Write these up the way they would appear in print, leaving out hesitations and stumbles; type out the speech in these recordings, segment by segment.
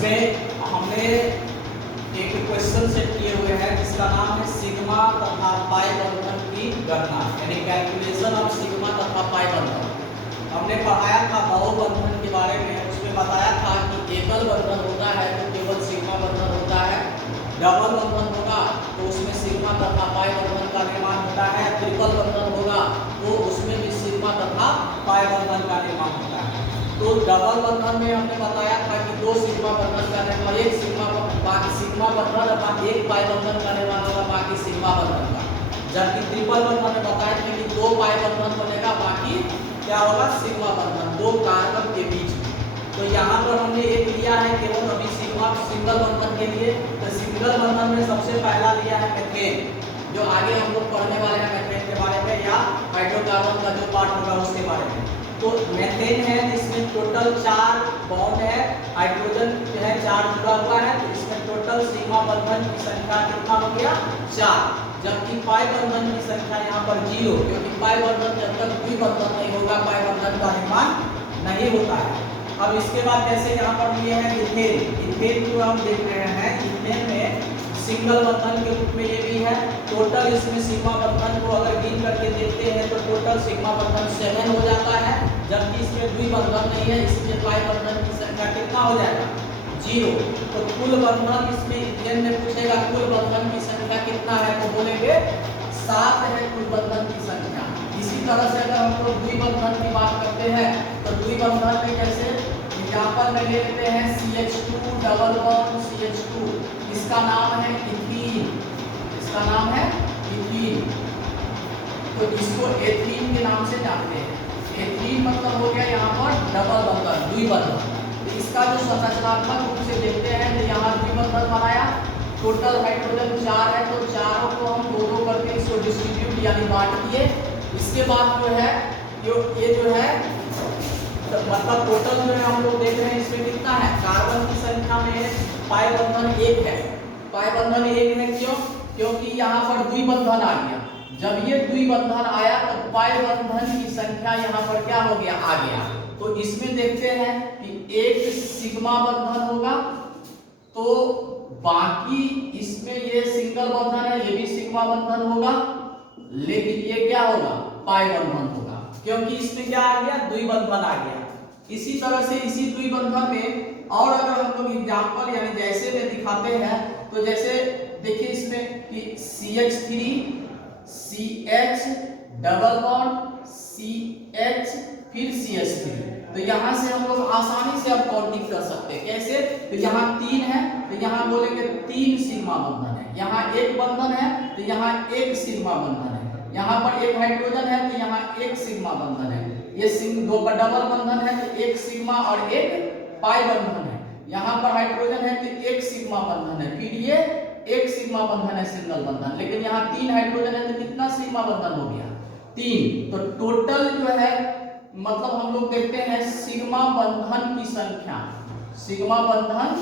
इसमें हमने एक क्वेश्चन सेट किए हुए हैं जिसका नाम है सिग्मा तथा पाई बंधन की गणना, यानी कैलकुलेशन ऑफ सिग्मा तथा पाई बंधन। हमने पढ़ाया था बहुबंधन के बारे में, उसमें बताया था कि एकल बंधन होता है तो केवल सिग्मा बंधन होता है, डबल बंधन होगा तो उसमें सिग्मा तथा पाई बंधन का निर्माण होता है, ट्रिपल बंधन होगा तो उसमें भी सिग्मा तथा पाई बंधन का निर्माण होता है। तो डबल बंधन में हमने बताया था कि दो सिग्मा बंधन का निर्माण, एक सिग्मा बाकी सिग्मा बंधन और एक पाई बंधन का निर्माण होगा बाकी सिग्मा बंधन का। जबकि ट्रिपल बंधन में बताया था कि दो पाई बंधन बनेगा बाकी क्या होगा सिग्मा बंधन, दो कार्बन के बीच में। तो यहाँ पर हमने एक लिया है केवल अभी सिग्मा सिंगल बंधन के लिए। तो सिंगल बंधन में सबसे पहला लिया है मीथेन, जो आगे हम लोग पढ़ने वाले हैं मीथेन के बारे में या हाइड्रोकार्बन का जो पार्ट होगा उसके बारे में। तो मीथेन है जिसमें टोटल 4 बॉन्ड है, हाइड्रोजन जो है 4 जुड़ा हुआ है, तो इसमें टोटल सिग्मा बंधन की संख्या कितना हो गया 4। जबकि पाई बंधन की संख्या यहाँ पर 0, क्योंकि पाई बंधन जब तक द्विबंधन नहीं होगा पाई बंधन का निर्माण नहीं होता है। अब इसके बाद जैसे यहाँ पर लिए हैं इथेन, इथेन जो हम देख रहे हैं इथेन में सिंगल बंधन के रूप में ये भी है। टोटल इसमें सिग्मा बंधन को अगर गिन करके देखते हैं तो टोटल सिग्मा बंधन 7 हो जाता है, जबकि इसमें द्विबंधन नहीं है, इसमें पाई बंधन की संख्या कितना हो जाएगा 0। तो कुल बंधन इसमें इथेन में पूछेगा कुल बंधन की संख्या कितना है, तो बोलेंगे 7 है कुल बंधन की संख्या। इसी तरह से अगर हम लोग द्विबंधन की बात करते हैं तो द्विबंधन में जैसे एग्जांपल में ले लेते हैं CH2 डबल बॉन्ड CH2, इसका नाम है इथीन, इसका नाम है इथीन, तो इसको एथीन के नाम से जानते हैं। एथीन मतलब हो गया यहाँ पर डबल बंधन द्विबंधन। तो इसका जो संरचनात्मक रूप से देखते हैं तो यहाँ द्विबंधन बनाया, टोटल हाइड्रोजन 4 है तो चारों को हम दो करके इसको डिस्ट्रीब्यूट यानी बांट दिए। इसके बाद जो है ये जो है मतलब टोटल जो है हम लोग देख रहे हैं इसमें कितना है, कार्बन की संख्या में पाई बंधन 1 है, पाई बंधन 1 है क्यों, क्योंकि यहाँ पर द्विबंधन आ गया। जब ये द्विबंधन आया तो पाई बंधन की संख्या यहाँ पर क्या हो गया आ गया। तो इसमें देखते हैं कि एक सिग्मा बंधन होगा तो बाकी इसमें ये सिंगल बंधन है, ये भी सिग्मा बंधन होगा, लेकिन ये क्या होगा पाई बंधन होगा, क्योंकि इसमें क्या आ गया द्विबंधन आ गया। इसी तरह से इसी द्विबंधन में और अगर हम लोग एग्जांपल यानी जैसे में दिखाते हैं तो जैसे देखिए इसमें कि CH3 CH double bond CH फिर CH3, तो यहाँ से हम लोग आसानी से अब काउंटिंग कर सकते हैं। कैसे, तो यहाँ 3 है तो यहाँ बोलेंगे 3 सिग्मा बंधन है, यहाँ 1 बंधन है तो यहाँ 1 सिग्मा बंधन है, यहाँ पर 1 हाइड्रोजन है तो यहाँ 1 सिग्मा बंधन है, ये दो डबल बंधन है तो 1 सिग्मा और 1 पाई बंधन है, यहाँ पर हाइड्रोजन है तो 1 सिग्मा बंधन है, फिर ये 1 सिग्मा बंधन है सिंगल बंधन, लेकिन यहाँ 3 हाइड्रोजन है तो कितना सिग्मा बंधन हो गया 3। तो टोटल जो है मतलब हम लोग देखते हैं सिग्मा बंधन की संख्या, सिग्मा बंधन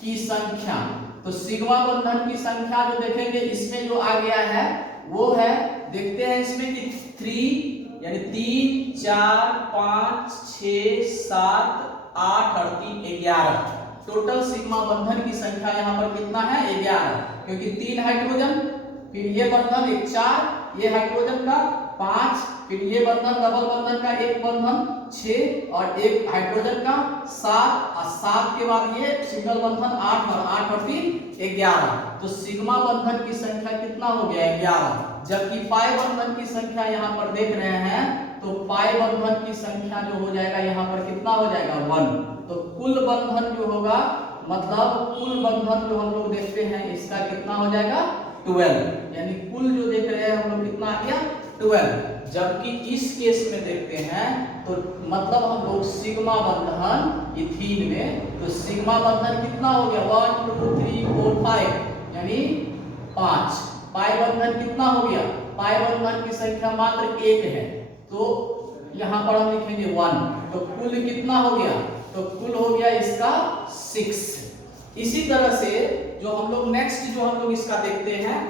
की संख्या, तो सिग्मा बंधन की संख्या जो देखेंगे इसमें जो आ गया है वो है, देखते हैं इसमें कि 3 यानी 3 4 5 6 7 8 और 3 11, टोटल सिग्मा बंधन की संख्या यहाँ पर कितना है 11, क्योंकि 3 हाइड्रोजन फिर ये बंधन 1 4, ये हाइड्रोजन का 5, फिर ये बंधन डबल बंधन का 1 बंधन 6 और 1 हाइड्रोजन का 7 और 7 के बाद ये सिंगल बंधन 8 और 8 और 3 11, तो सिग्मा बंधन की संख्या कितना हो गया 11। जबकि पाई बंधन की संख्या यहाँ पर देख रहे हैं तो पाई बंधन की संख्या जो हो जाएगा यहाँ पर कितना हो जाएगा 1। तो कुल बंधन जो होगा मतलब कुल बंधन जो हम लोग देखते हैं इसका कितना हो जाएगा 12, यानी कुल जो देख रहे हैं हम लोग कितना आ गया 12। जबकि इस केस में देखते हैं तो मतलब हम लोग सिग्मा बंधन इथीन में तो सिग्मा बंधन कितना हो गया 1 2 3 4 5 यानी 5, पाई बंधन कितना हो गया, पाई बंधन की संख्या मात्र 1 है तो यहाँ पर हम लिखेंगे 1, तो कुल कितना हो गया, तो कुल हो गया इसका 6। इसी तरह से जो हम लोग नेक्स्ट जो हम लोग इसका देखते हैं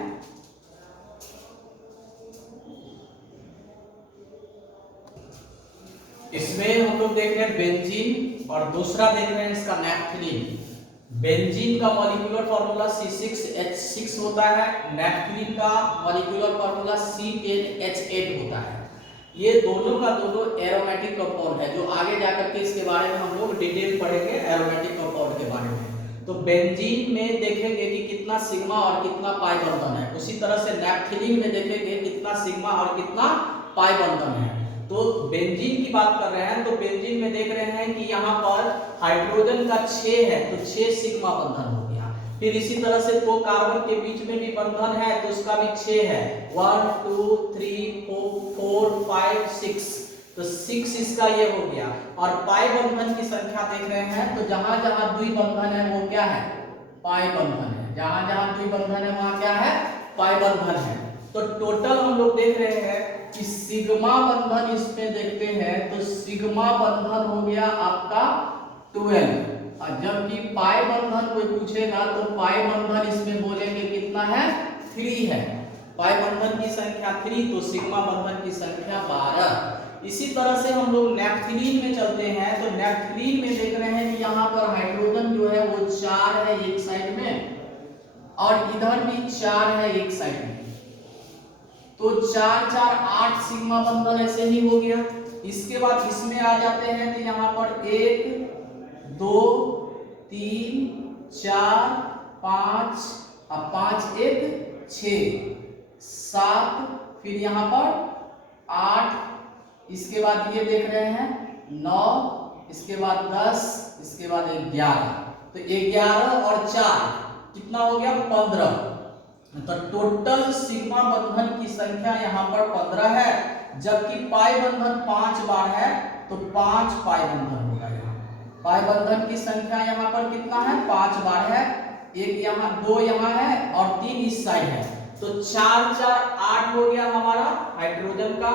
इसमें हम लोग देख रहे हैं बेंजीन और दूसरा देख रहे हैं इसका नैप्थलीन। बेंजीन का मॉलिक्यूलर फार्मूला C6H6 होता है, नैप्थलीन का मॉलिक्यूलर फार्मूला C10H8 होता है। ये दोनों का दोनों एरोमेटिक कंपाउंड है, जो आगे जाकर के इसके बारे में हम लोग डिटेल पढ़ेंगे एरोमेटिक कंपाउंड के बारे में। तो बेंजीन में देखेंगे कि कितना सिग्मा और कितना पाई बंधन है, उसी तरह से नैप्थलीन में देखेंगे कितना सिग्मा और कितना पाई बंधन है। तो बेंजीन की बात कर रहे हैं, तो बेंजीन में देख रहे हैं कि यहाँ पर हाइड्रोजन का 6 है, तो 6 सिग्मा बंधन हो गया। फिर इसी तरह से दो कार्बन के बीच में भी बंधन है, तो उसका भी 6 है, 1 2 3 4 5 6, तो 6 इसका ये हो गया। और पाई बंधन की संख्या देख रहे हैं, तो जहां जहां द्विबंधन है वो क्या है, पाई बंधन है। जहां जहां द्विबंधन है वहां क्या है, पाई बंधन है। तो टोटल हम लोग देख रहे हैं कि सिग्मा बंधन इसमें देखते हैं, तो सिग्मा बंधन हो गया आपका 12, और जबकि पाई बंधन कोई पूछेगा तो पाई बंधन इसमें बोलेंगे कितना है, 3 है। पाई बंधन की संख्या 3, तो सिग्मा बंधन की संख्या 12। इसी तरह से हम लोग नैप्थलीन में चलते हैं, तो नैप्थलीन में देख रहे हैं कि यहाँ पर हाइड्रोजन जो है वो 4 है एक साइड में, और इधर भी 4 है एक साइड में, तो 4 4 8 सिग्मा बंधन ऐसे ही हो गया। इसके बाद इसमें आ जाते हैं, तो यहाँ पर 1 2 3 4 5, अब 5 1 6 7, फिर यहाँ पर 8, इसके बाद ये देख रहे हैं 9, इसके बाद 10, इसके बाद 11, तो 11 और 4 कितना हो गया, 15। तो टोटल सिग्मा बंधन की संख्या यहाँ पर 15 है, जबकि पाई बंधन 5 बार है, तो 5 पाई बंधन होगा। यहाँ पाई बंधन की संख्या यहाँ पर कितना है, 5 बार है, एक यहाँ 2 यहाँ है और 3 इस साइड है, तो 4 4 8 हो गया हमारा हाइड्रोजन का,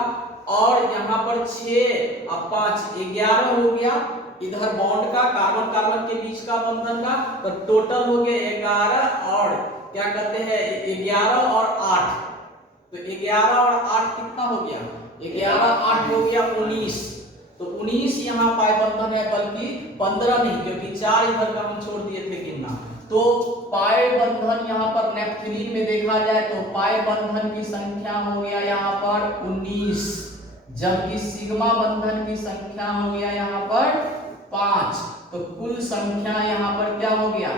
और यहाँ पर 6 और 5 11 हो गया इधर बॉन्ड का, कार्बन कार्बन के बीच का बंधन का, तो टोटल हो गया 11 और क्या कहते हैं 11 और 8, तो 11 और 8 कितना हो गया, 11 8 हो गया 19, तो 19 यहाँ पाई बंधन है, बल्कि 15 नहीं, क्योंकि 4 इधर का हम छोड़ दिए थे गिनना। तो पाई बंधन यहाँ पर नैप्थलीन में देखा जाए तो पाई बंधन की संख्या हो गया यहाँ पर 19, जबकि सिग्मा बंधन की संख्या हो गया यहाँ पर 5, तो कुल संख्या यहाँ पर क्या हो गया,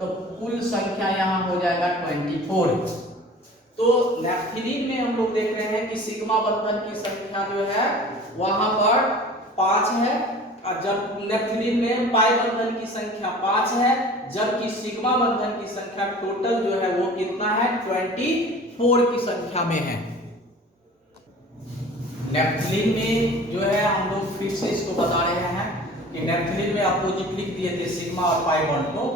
तो कुल संख्या यहाँ हो जाएगा 24। तो नैप्थलीन में हम लोग देख रहे हैं कि सिग्मा बंधन की संख्या जो है वहां पर 5 है, और जब नैप्थलीन में पाई बंधन की संख्या 5 है, जबकि सिग्मा बंधन की संख्या टोटल जो है वो कितना है, 24 की संख्या में है। नैप्थलीन में जो है हम लोग फिर से इसको बता रहे हैं कि नैप्थलीन में अपोजिट लिख दिए थे सिग्मा और पाई बॉन्ड को,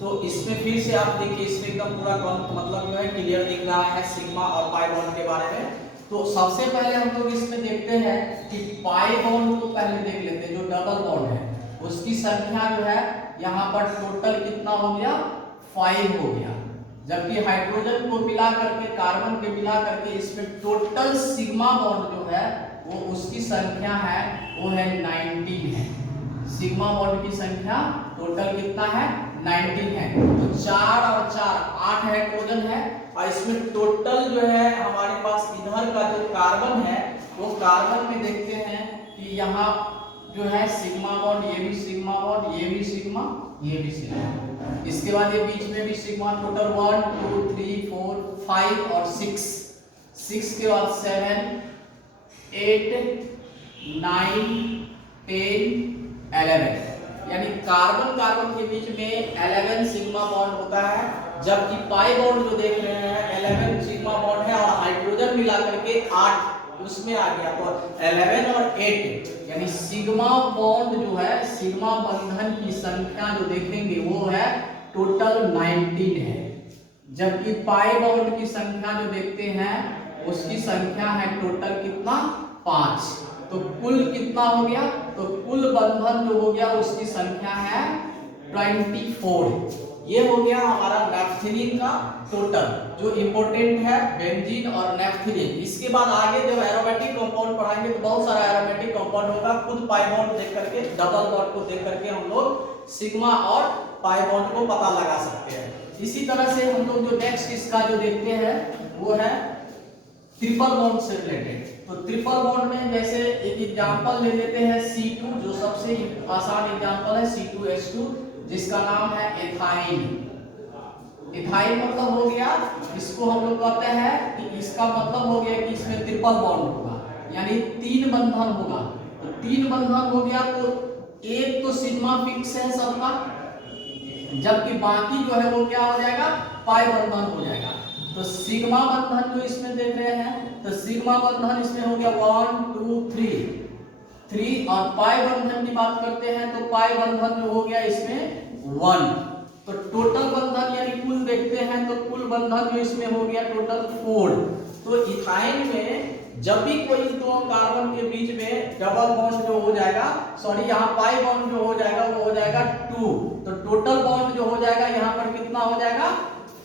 तो इसमें फिर से आप देखिए, इसमें एकदम पूरा मतलब जो है क्लियर दिख रहा है सिग्मा और पाई बॉन्ड के बारे में। तो सबसे पहले हम लोग इसमें देखते हैं कि पाई बॉन्ड को पहले देख लेते हैं, जो डबल बॉन्ड है उसकी संख्या जो है यहाँ पर टोटल कितना हो गया, 5 हो गया, जबकि हाइड्रोजन को मिला करके कार्बन के मिला करके इसमें टोटल सिग्मा बॉन्ड जो है वो उसकी संख्या है वो है 19 है। सिग्मा बॉन्ड की संख्या टोटल कितना है, 19 है। तो 4 और 4 8 हाइड्रोजन है, और इसमें टोटल जो है हमारे पास इधर का जो कार्बन है वो कार्बन में देखते हैं कि यहाँ जो है सिग्मा बॉन्ड, ये भी सिग्मा बॉन्ड, ये भी सिग्मा, ये भी सिग्मा, इसके बाद ये बीच में भी सिग्मा, टोटल 1 2 3 4 5 और 6 के बाद 7 8 9 10 11, यानी कार्बन कार्बन के बीच में 11 सिग्मा बॉन्ड होता है, जबकि पाई बॉन्ड जो देख रहे हैं 11 सिग्मा बॉन्ड है, और हाइड्रोजन मिला करके 8 उसमें आ गया, तो 11 और 8, यानी सिग्मा बॉन्ड जो है सिग्मा बंधन की संख्या जो देखेंगे वो है टोटल 19 है, जबकि पाई बॉन्ड की संख्या जो देखते हैं उसकी संख्या है टोटल कितना, 5। तो कुल कितना हो गया, तो कुल बंधन जो हो गया उसकी संख्या है 24। ये हो गया हमारा नैप्थेलीन का टोटल जो इंपॉर्टेंट है, बेंजीन और नैप्थेलीन। इसके बाद आगे जब एरोमेटिक कंपाउंड पढ़ाएंगे तो बहुत सारा एरोमेटिक कंपाउंड होगा। खुद पाई बॉन्ड देख करके, डबल बॉन्ड को देख करके हम लोग सिग्मा और पाई बॉन्ड को पता लगा सकते हैं। इसी तरह से हम लोग जो नेक्स्ट इसका जो देखते हैं वो है ट्रिपल बॉन्ड से रिलेटेड। तो ट्रिपल बॉन्ड में जैसे एक एग्जांपल ले लेते हैं C2, जो सबसे आसान एग्जांपल है C2H2, जिसका नाम है एथाइन। एथाइन मतलब हो गया, इसको हम लोग कहते हैं कि इसका मतलब हो गया कि इसमें ट्रिपल बॉन्ड होगा, यानी 3 बंधन होगा। तो 3 बंधन हो गया तो एक तो सिग्मा फिक्स है सबका, जबकि बाकी जो है वो क्या हो जाएगा, पाई बंधन हो जाएगा। तो सिग्मा बंधन जो इसमें देख रहे हैं, तो सिग्मा बंधन इसमें हो गया 1 2 3 और पाई बंधन की बात करते हैं तो पाई बंधन जो हो गया इसमें 1। तो टोटल बंधन यानी कुल देखते हैं तो कुल बंधन जो इसमें हो गया टोटल 4। तो इथाइन में जब भी कोई दो कार्बन के बीच में डबल बॉन्ड जो हो जाएगा, सॉरी यहाँ पाई बॉन्ड जो हो जाएगा वो हो जाएगा 2। तो टोटल बॉन्ड जो हो जाएगा यहाँ पर कितना हो जाएगा,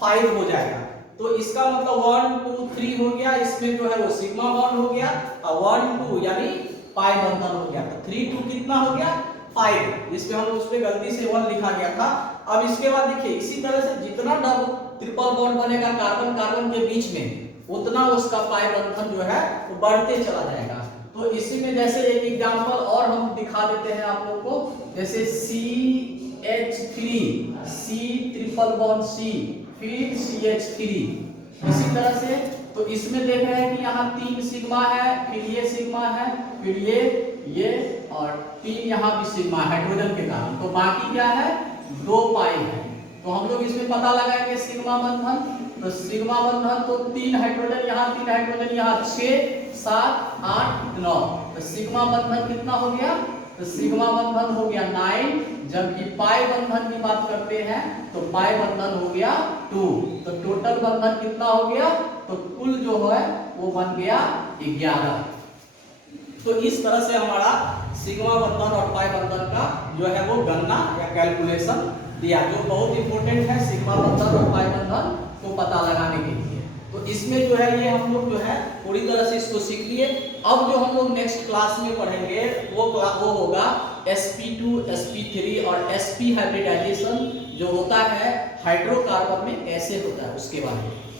5 हो जाएगा। तो इसका मतलब 1 2 3 हो गया, इसमें जो है वो सिग्मा बॉन्ड हो गया और 1 2 यानी पाई बंधन हो गया। तो 3 2 कितना हो गया, 5। इसमें हम उस पे गलती से 1 लिखा गया था। अब इसके बाद देखिए इसी तरह से जितना डबल ट्रिपल बॉन्ड बनेगा कार्बन कार्बन के बीच में, उतना उसका पाई बंधन जो है वो बढ़ते चला जाएगा। तो इसी में जैसे एक एग्जांपल और हम दिखा देते हैं आप लोग को, जैसे CH3 C triple bond C फिर CH3। इसी तरह से तो इसमें देख रहे हैं कि यहाँ 3 सिग्मा है, फिर ये सिग्मा है, फिर ये और 3 यहाँ भी सिग्मा हाइड्रोजन के कारण। तो बाकी क्या है, 2 पाई है। तो हम लोग इसमें पता लगाएंगे सिग्मा बंधन। तो सिग्मा बंधन तो 3 हाइड्रोजन यहाँ, 3 हाइड्रोजन यहाँ, 6 7 8 9। तो सिग्मा बंधन कितना हो गया, तो सिग्मा बंधन हो गया 9। जबकि पाई बंधन की बात करते हैं तो पाई बंधन हो गया 2। तो टोटल बंधन कितना हो गया, तो कुल जो है वो बन गया 11। तो इस तरह से हमारा सिग्मा बंधन और पाई बंधन का जो है वो गणना या कैलकुलेशन दिया, जो बहुत इंपॉर्टेंट है सिग्मा बंधन और पाई बंधन को पता लगाने के लिए। तो इसमें जो है ये हम लोग जो है पूरी तरह से इसको सीख लिए। अब जो हम लोग नेक्स्ट क्लास में पढ़ेंगे वो होगा sp2 sp3 और sp हाइब्रिडाइजेशन जो होता है हाइड्रोकार्बन में कैसे होता है उसके बारे में।